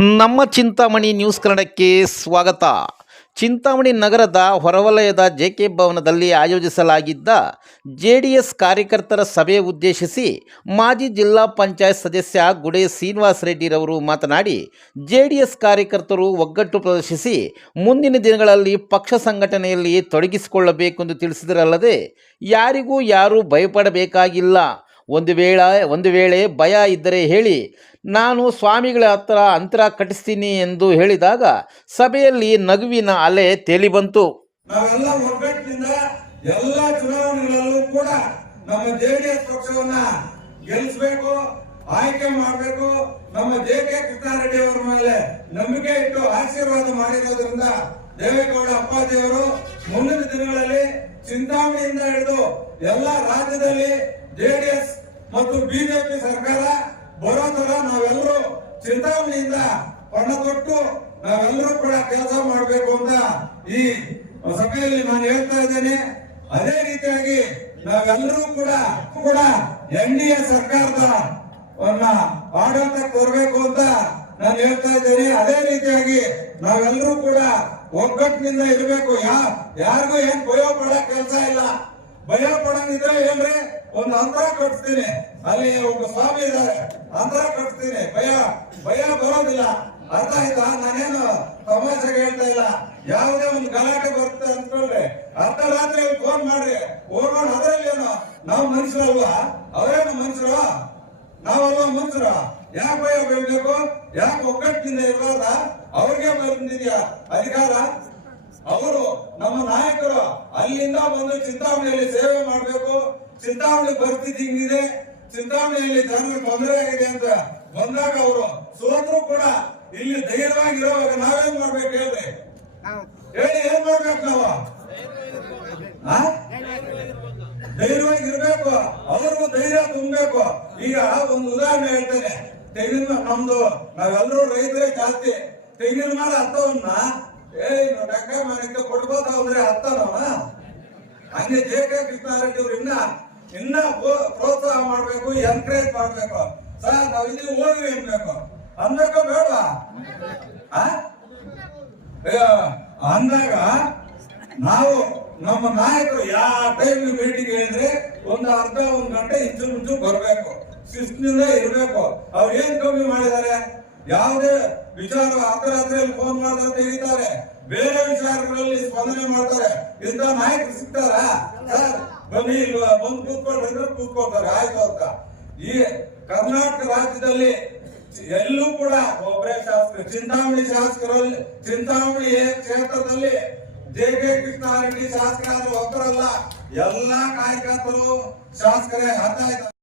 ನಮ್ಮ ಚಿಂತಾಮಣಿ ನ್ಯೂಸ್ ಕನ್ನಡಕ್ಕೆ ಸ್ವಾಗತ. ಚಿಂತಾಮಣಿ ನಗರದ ಹೊರವಲಯದ ಜೆ ಕೆ ಭವನದಲ್ಲಿ ಆಯೋಜಿಸಲಾಗಿದ್ದ ಜೆ ಡಿ ಎಸ್ ಕಾರ್ಯಕರ್ತರ ಸಭೆ ಉದ್ದೇಶಿಸಿ ಮಾಜಿ ಜಿಲ್ಲಾ ಪಂಚಾಯತ್ ಸದಸ್ಯ ಗುಡೆ ಶ್ರೀನಿವಾಸ ರೆಡ್ಡಿರವರು ಮಾತನಾಡಿ, ಜೆ ಡಿ ಎಸ್ ಕಾರ್ಯಕರ್ತರು ಒಗ್ಗಟ್ಟು ಪ್ರದರ್ಶಿಸಿ ಮುಂದಿನ ದಿನಗಳಲ್ಲಿ ಪಕ್ಷ ಸಂಘಟನೆಯಲ್ಲಿ ತೊಡಗಿಸಿಕೊಳ್ಳಬೇಕೆಂದು ತಿಳಿಸಿದರಲ್ಲದೆ, ಯಾರಿಗೂ ಯಾರೂ ಭಯಪಡಬೇಕಾಗಿಲ್ಲ. ಒಂದು ವೇಳೆ ಒಂದು ವೇಳೆ ಭಯ ಇದ್ದರೆ ಹೇಳಿ ನಾನು ಸ್ವಾಮಿಗಳ ಹತ್ರ ಅಂತರ ಕಟ್ಟಿಸ್ತೀನಿ ಎಂದು ಹೇಳಿದಾಗ ಸಭೆಯಲ್ಲಿ ನಗುವಿನ ಅಲೆ ತೇಲಿ ಬಂತು ನಾವೆಲ್ಲ ಒಗ್ಗಟ್ಟಿನಿಂದ ಎಲ್ಲ ಚುನಾವಣೆಗಳಲ್ಲೂ ಕೂಡ ನಮ್ಮ ಜೆಡಿಎಸ್ ಪಕ್ಷವನ್ನ ಗೆಲ್ಲಿಸಬೇಕು, ಆಯ್ಕೆ ಮಾಡಬೇಕು. ನಮ್ಮ ಜೆ ಕೆ ಕೃಷ್ಣಾರೆಡ್ಡಿ ಅವರ ಮೇಲೆ ನಂಬಿಕೆ ಇಟ್ಟು ಆಶೀರ್ವಾದ ಮಾಡಿರೋದ್ರಿಂದ ದೇವೇಗೌಡ ಅಪ್ಪಾಜಿಯವರು ಮುಂದಿನ ದಿನಗಳಲ್ಲಿ ಚಿಂತಾಮಣಿಯಿಂದ ಹಿಡಿದು ಎಲ್ಲ ರಾಜ್ಯದಲ್ಲಿ ಜೆಡಿಎಸ್ ಮತ್ತು ಬಿಜೆಪಿ ಸರ್ಕಾರ ಬರೋ ತರ ನಾವೆಲ್ಲರೂ ಚಿಂತಾಮಣಿಯಿಂದ ಪಣ ತೊಟ್ಟು ನಾವೆಲ್ಲರೂ ಕೂಡ ಕೆಲಸ ಮಾಡಬೇಕು ಅಂತ ಈ ಸಭೆಯಲ್ಲಿ ನಾನು ಹೇಳ್ತಾ ಇದ್ದೇನೆ. ಅದೇ ರೀತಿಯಾಗಿ ನಾವೆಲ್ಲರೂ ಕೂಡ ಕೂಡ ಎನ್ ಡಿ ಎ ಸರ್ಕಾರದ ಆಡಳಿತ ಕೋರ್ಬೇಕು ಅಂತ ನಾನು ಹೇಳ್ತಾ ಇದ್ದೇನೆ. ಅದೇ ರೀತಿಯಾಗಿ ನಾವೆಲ್ಲರೂ ಕೂಡ ಒಗ್ಗಟ್ಟಿನಿಂದ ಇರಬೇಕು. ಯಾರಿಗೂ ಏನ್ ಭಯ ಪಡೋ ಕೆಲಸ ಇಲ್ಲ. ಭಯ ಪಡಂಗಿದ್ರೆ ಏನ್ರಿ? ಒಂದು ಅಂತರ ಕಟ್ತೀನಿ ಅಲ್ಲಿ ಒಬ್ಬ ಸ್ವಾಮಿ ಇದ್ದಾರೆ ಅಂತರ ಕಟ್ತೀನಿ ಭಯ ಭಯ ಬರೋದಿಲ್ಲ. ಅರ್ಥ ಆಯ್ತಾ? ನಾನೇನು ತಮಾಷೆ ಹೇಳ್ತಾ ಇಲ್ಲ. ಯಾವುದೇ ಒಂದು ಗಲಾಟೆ ಬರುತ್ತೆ ಅಂದ್ಕೊಳ್ರಿ. ಅರ್ಧ ರಾತ್ರಿ ಫೋನ್ ಮಾಡ್ರಿ. ಹೋಗೋಣ ಅದ್ರಲ್ಲಿ ಏನು? ನಾವು ಮನುಷ್ಯರಲ್ವಾ? ಅವರೇನು ಮನುಷ್ಯರು? ನಾವಲ್ವಾ ಮನುಷ್ಯರು? ಯಾಕೆ ಭಯ ಬೀಳ್ಬೇಕು ಯಾಕೆ ಒಗ್ಗಟ್ಟಿನಿಂದ ಇರಬಾರ್ದ? ಅವ್ರಿಗೆ ಬಂದಿದ್ಯಾ ಅಧಿಕಾರ? ಅವರು ನಮ್ಮ ನಾಯಕರು ಅಲ್ಲಿಂದ ಬಂದು ಚಿಂತಾಮಣಿಯಲ್ಲಿ ಸೇವೆ ಮಾಡಬೇಕು. ಚಿಂತಾಮಣಿ ಪರಿಸ್ಥಿತಿ ಹಿಂಗಿದೆ. ಚಿಂತಾಮಣಿಯಲ್ಲಿ ಜನರಿಗೆ ತೊಂದರೆ ಆಗಿದೆ ಅಂತ ಬಂದಾಗ ಅವರು ಸೋತರು ಕೂಡ ಇಲ್ಲಿ ಧೈರ್ಯವಾಗಿರುವಾಗ ನಾವೇನ್ ಮಾಡ್ಬೇಕು ಹೇಳ್ರಿ? ಹೇಳಿ ಏನ್ ಮಾಡ್ಬೇಕು ನಾವು? ಧೈರ್ಯವಾಗಿರ್ಬೇಕು. ಧೈರ್ಯವಾಗಿ ಇರ್ಬೇಕು ಅವ್ರಿಗೂ ಧೈರ್ಯ ತುಂಬಬೇಕು. ಈಗ ಒಂದು ಉದಾಹರಣೆ ಹೇಳ್ತೇನೆ. ತೆಂಗಿನ ನಮ್ದು ನಾವೆಲ್ಲರೂ ರೈತರೇ ಜಾಸ್ತಿ ತೆಂಗಿನ ಮರ ಹತ್ತವನ್ನ ಏ ನಾವು ಟಕ್ಕ ಮನೆಗೆ ಕೊಡ್ಬೋದ ಅಂದ್ರೆ ಹತ್ತನವ ಹಂಗೆ ಜೆ ಕೆ ಕೃಷ್ಣಾರೆಡ್ಡಿ ಅವ್ರು ಇನ್ನ ಇನ್ನ ಪ್ರೋತ್ಸಾಹ ಮಾಡ್ಬೇಕು ಎನ್ಕರೇಜ್ ಮಾಡ್ಬೇಕು. ಸರ್, ನಾವ್ ಇಲ್ಲಿ ಹೋಗ್ರಿ ಅನ್ಬೇಕು ಅನ್ಬೇಕು ಬೇಡವಾ ಅಂದಾಗ ನಾವು ನಮ್ಮ ನಾಯಕರು ಯಾವ ಟೈಮ್ ಮೀಟಿಂಗ್ ಹೇಳಿದ್ರೆ ಒಂದು ಅರ್ಧ, ಒಂದು ಗಂಟೆ ಇಂಚು ಮುಂಚು ಬರ್ಬೇಕು. ಶಿಸ್ತಿನಿಂದ ಇರಬೇಕು. ಅವ್ರು ಏನ್ ಕಮ್ಮಿ ಮಾಡಿದ್ದಾರೆ? ಯಾವುದೇ ವಿಚಾರ ಅರ್ಧರಾತ್ರಿಯಲ್ಲಿ ಫೋನ್ ಮಾಡಿದ್ರೆ ತೆಗಿತಾರೆ ಬೇರೆ ವಿಚಾರಗಳಲ್ಲಿ ಸ್ಪಂದನೆ ಮಾಡ್ತಾರೆ. ಇಂತ ಮಾಹಿತಿ ಸಿಗ್ತಾರ? ಸರ್, ಬನ್ನಿ ಬಂದು ಕೂತ್ಕೊಂಡ್ರೆ ಕೂತ್ಕೊಳ್ತಾರೆ. ಆಯ್ತು ಅಂತ. ಈ ಕರ್ನಾಟಕ ರಾಜ್ಯದಲ್ಲಿ ಎಲ್ಲೂ ಕೂಡ ಒಬ್ಬರೇ ಶಾಸಕರು, ಚಿಂತಾಮಣಿ ಶಾಸಕರಲ್ಲಿ, ಚಿಂತಾಮಣಿ ಕ್ಷೇತ್ರದಲ್ಲಿ ಜೆ ಕೆ ಕೃಷ್ಣಾರೆಡ್ಡಿ ಶಾಸಕರಾದ್ರೂ ಒಬ್ಬರಲ್ಲ. ಎಲ್ಲಾ ಕಾರ್ಯಕರ್ತರು ಶಾಸಕರೇ ಹತ್ತಾಯ್ತಾರೆ